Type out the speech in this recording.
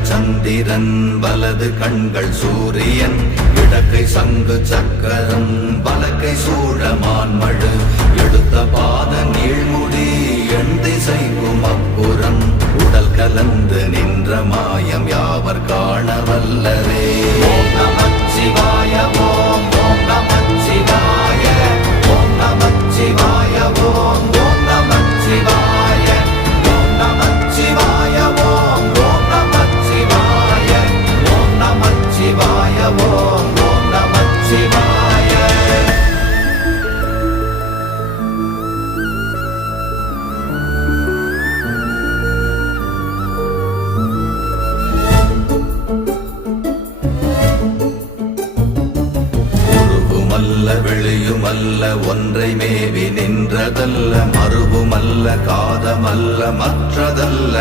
இடங்கள் சந்திரன் வலது கண்கள் சூரியன் இடக்கை சங்கு சக்கரம் வலக்கை சூழமான்மழு எடுத்த பாத நீழ்முடி எண் திசைக்கும் அப்புறம் உடல் கலந்து நின்ற மாயம் யாவர் காண வல்லரே. ஓம் நமச்சிவாய ஓம் ஓம் நமச்சிவாய ஓம் நமச்சிவாய ஓம் ஓம் நமச்சிவாய ஓம் நமச்சிவாய ஓம் ஓம் நமச்சிவாய ஓம் நமச்சிவாய ஓம் ஓம் நமச்சிவாய. வெளியுமல்ல ஒன்றை மேவி நின்றதல்ல மறுவுமல்ல காதமல்ல மற்றதல்ல